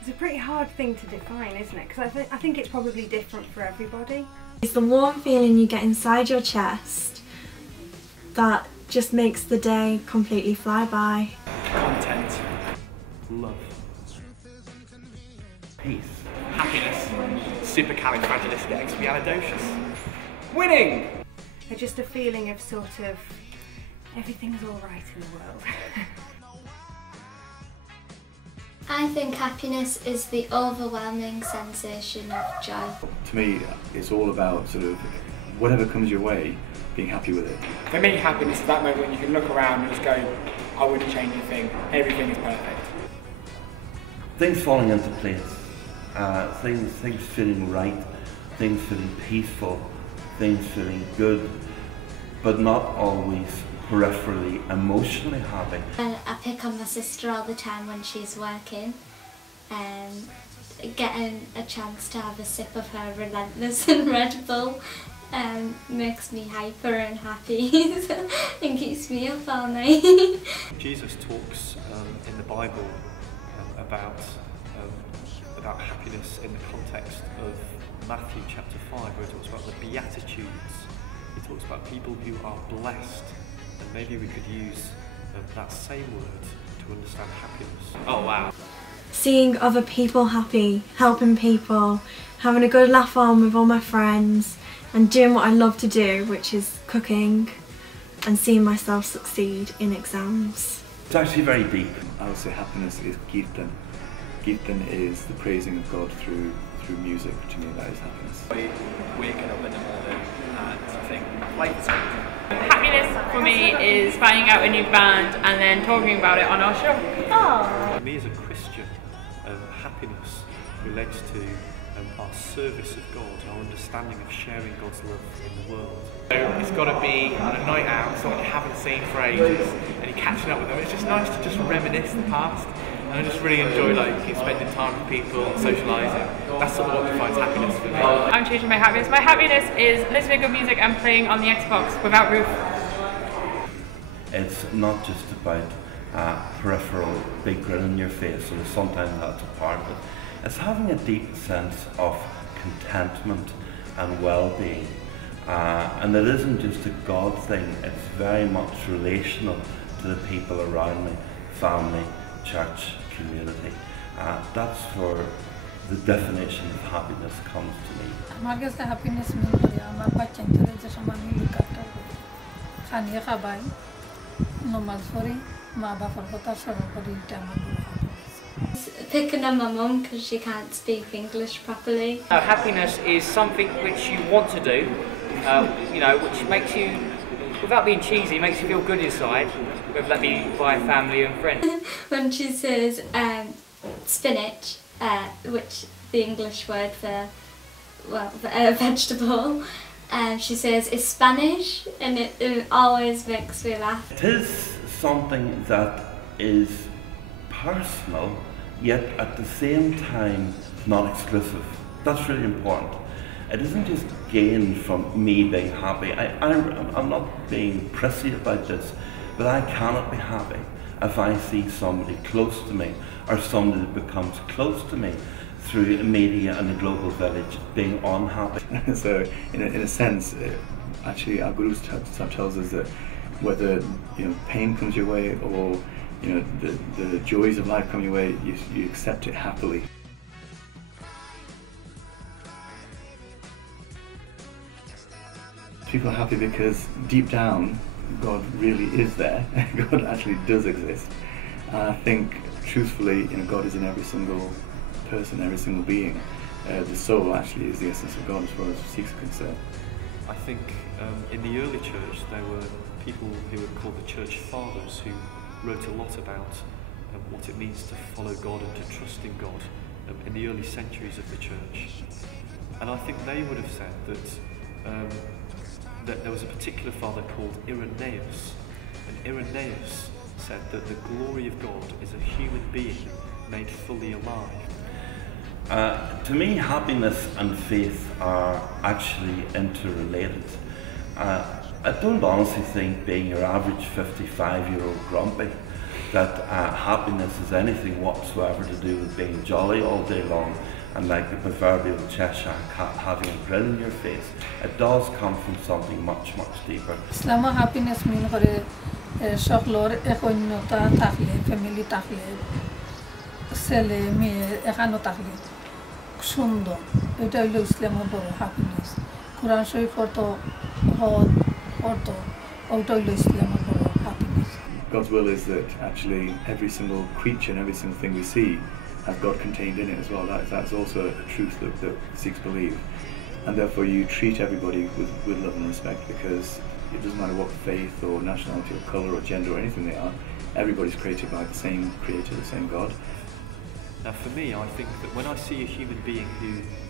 It's a pretty hard thing to define, isn't it? Because I think it's probably different for everybody. It's the warm feeling you get inside your chest that just makes the day completely fly by. Content. Love. Peace. Happiness. Supercalifragilisticexpialidocious. Winning! Just a feeling of sort of everything's all right in the world. I think happiness is the overwhelming sensation of joy. To me, it's all about sort of whatever comes your way, being happy with it. For me, happiness is that moment when you can look around and just go, I wouldn't change a thing, everything is perfect. Things falling into place, things feeling right, things feeling peaceful, things feeling good, but not always peripherally emotionally happy. I pick on my sister all the time when she's working, and getting a chance to have a sip of her relentless and Red Bull makes me hyper and happy and keeps me up all night. Jesus talks in the Bible about happiness in the context of Matthew chapter 5, where he talks about the Beatitudes. He talks about people who are blessed, and maybe we could use that same word to understand happiness. Oh wow. Seeing other people happy, helping people, having a good laugh on with all my friends, and doing what I love to do, which is cooking, and seeing myself succeed in exams. It's actually very deep. I would say happiness is Kirtan. Kirtan is the praising of God through music. To me, that is happiness. Waking up in the morning and think life is good. Happiness for me is finding out a new band and then talking about it on our show. Oh. For me as a Christian, happiness relates to our service of God, our understanding of sharing God's love in the world. So it's got to be on a night out, someone you haven't seen for ages, and you're catching up with them. It's just nice to just reminisce the past, and I just really enjoy spending time with people and socialising. That's sort of what defines happiness for me. I'm changing my happiness. My happiness is listening to good music and playing on the Xbox without roof. It's not just about peripheral big grin on your face, and sometimes that's a part of it. It's having a deep sense of contentment and well-being. And it isn't just a God thing, it's very much relational to the people around me, family, church, community. That's where the definition of happiness comes to me. আমার কাছে happiness মিন করে আমার বাচ্চা ধরে যে সময় আমি কাটা খানিয়ে খাবাই নমাজ পড়ি মা বাবার কথা স্মরণ করি এটা আমার Picking on my mum because she can't speak English properly. Happiness is something which you want to do, which makes you, without being cheesy, makes you feel good inside, whether that be by family and friends. When she says spinach, which the English word for a vegetable, she says is Spanish, and it always makes me laugh. It is something that is personal, yet at the same time not exclusive. That's really important. It isn't just gained from me being happy. I'm not being prissy about this, but I cannot be happy if I see somebody close to me or somebody that becomes close to me through media and the global village being unhappy. So in a sense, actually our Guru tells us that whether pain comes your way or the joys of life come your way, you accept it happily. People are happy because deep down, God really is there. God actually does exist. And I think, truthfully, God is in every single person, every single being. The soul actually is the essence of God as far as Sikhs are concerned. I think in the early church there were people who were called the church fathers who wrote a lot about what it means to follow God and to trust in God in the early centuries of the church. And I think they would have said that there was a particular father called Irenaeus, and Irenaeus said that the glory of God is a human being made fully alive. To me, happiness and faith are actually interrelated. I don't honestly think being your average 55-year-old grumpy that happiness is anything whatsoever to do with being jolly all day long and like the proverbial Cheshire cat having a grin on your face. It does come from something much, much deeper. Islama happiness mean hore shoklor ekonota takle family takle sele me ekhano takle sundo eta hilo Islama boro happiness Quran Sharif orto orto auto hilo Islama boro happiness. God's will is that actually every single creature and every single thing we see has God contained in it as well. That's also a truth that Sikhs believe, and therefore you treat everybody with love and respect, because it doesn't matter what faith or nationality or colour or gender or anything they are, everybody's created by the same creator, the same God. Now for me, I think that when I see a human being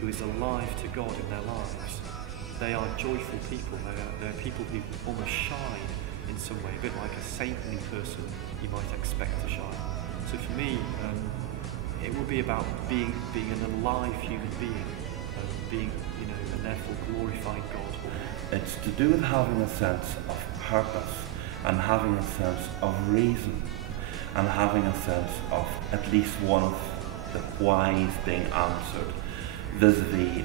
who is alive to God in their lives, they are joyful people. They're people who almost shine in some way, a bit like a saintly person you might expect to shine. So for me, it will be about being an alive human being, and therefore glorifying God. It's to do with having a sense of purpose and having a sense of reason and having a sense of at least one of the whys being answered. Vis-a-vis,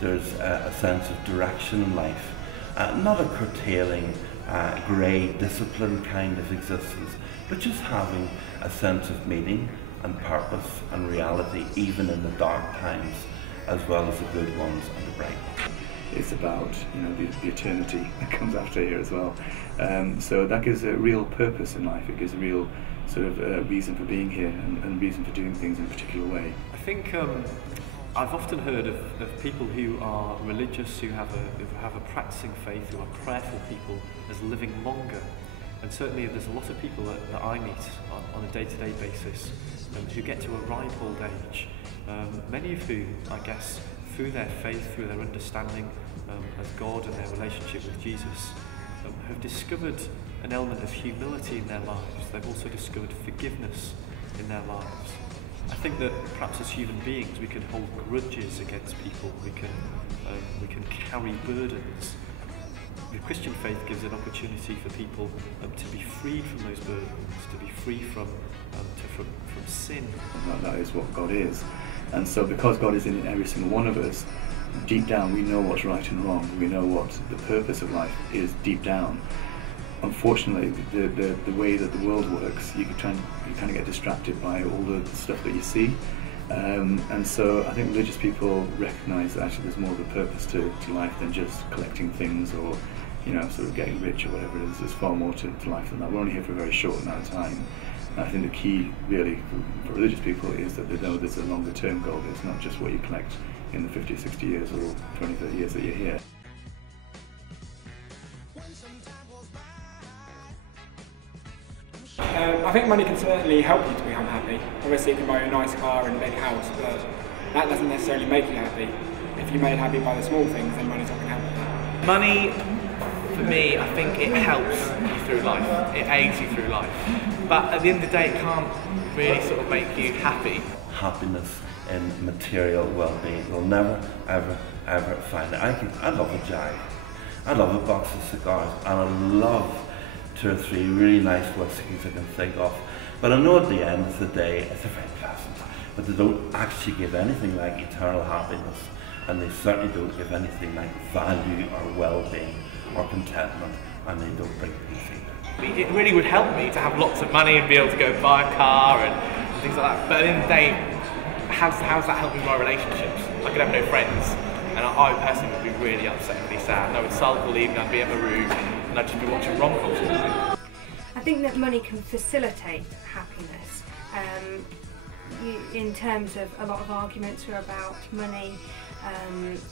there's a sense of direction in life, not a curtailing, grey discipline kind of existence, but just having a sense of meaning and purpose and reality, even in the dark times, as well as the good ones and the bright ones. It's about the eternity that comes after here as well. So that gives a real purpose in life. It gives a real sort of reason for being here and reason for doing things in a particular way. I think I've often heard of people who are religious, who have a practicing faith, who are prayerful people, as living longer. And certainly there's a lot of people that I meet on a day-to-day basis who get to a ripe old age, many of whom, I guess, through their faith, through their understanding of God and their relationship with Jesus, have discovered an element of humility in their lives. They've also discovered forgiveness in their lives. I think that perhaps as human beings we can hold grudges against people, we can carry burdens. The Christian faith gives an opportunity for people to be freed from those burdens, to be free from sin. That is what God is. And so because God is in every single one of us, deep down we know what's right and wrong. We know what the purpose of life is deep down. Unfortunately, the way that the world works, you kind of get distracted by all the stuff that you see. And so I think religious people recognise that actually there's more of a purpose to life than just collecting things or sort of getting rich or whatever it is. There's far more to life than that. We're only here for a very short amount of time. And I think the key really for religious people is that they know there's a longer term goal. It's not just what you collect in the 50 or 60 years or 20, 30 years that you're here. I think money can certainly help you to become happy. Obviously you can buy a nice car and a big house, but that doesn't necessarily make you happy. If you're made happy by the small things, then money's not going to help with that. Money, for me, I think it helps you through life. It aids you through life. But at the end of the day, it can't really sort of make you happy. Happiness in material well-being will never, ever, ever find it. I love a jag. I love a box of cigars, and I love 2 or 3 really nice whiskies I can think of. But I know at the end of the day, it's a very pleasant, but they don't actually give anything like eternal happiness, and they certainly don't give anything like value or well-being or contentment, and they don't bring peace either. It really would help me to have lots of money and be able to go buy a car and things like that. But at the end of the day, how's that helping my relationships? I could have no friends, and I personally would be really upset and really sad. And I would sulk all evening, I'd be in my room, and I'd just be watching rom-coms all day. I think that money can facilitate happiness. In terms of a lot of arguments are about money.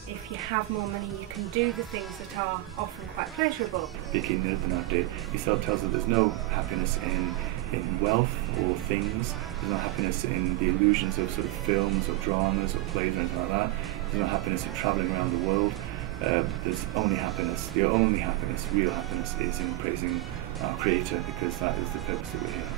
If you have more money, you can do the things that are often quite pleasurable. Speaking Nirbanate, he tells us there's no happiness in wealth or things. There's no happiness in the illusions of sort of films or dramas or plays or anything like that. There's no happiness in travelling around the world. There's only happiness. The only happiness, real happiness, is in praising our Creator, because that is the purpose that we're here.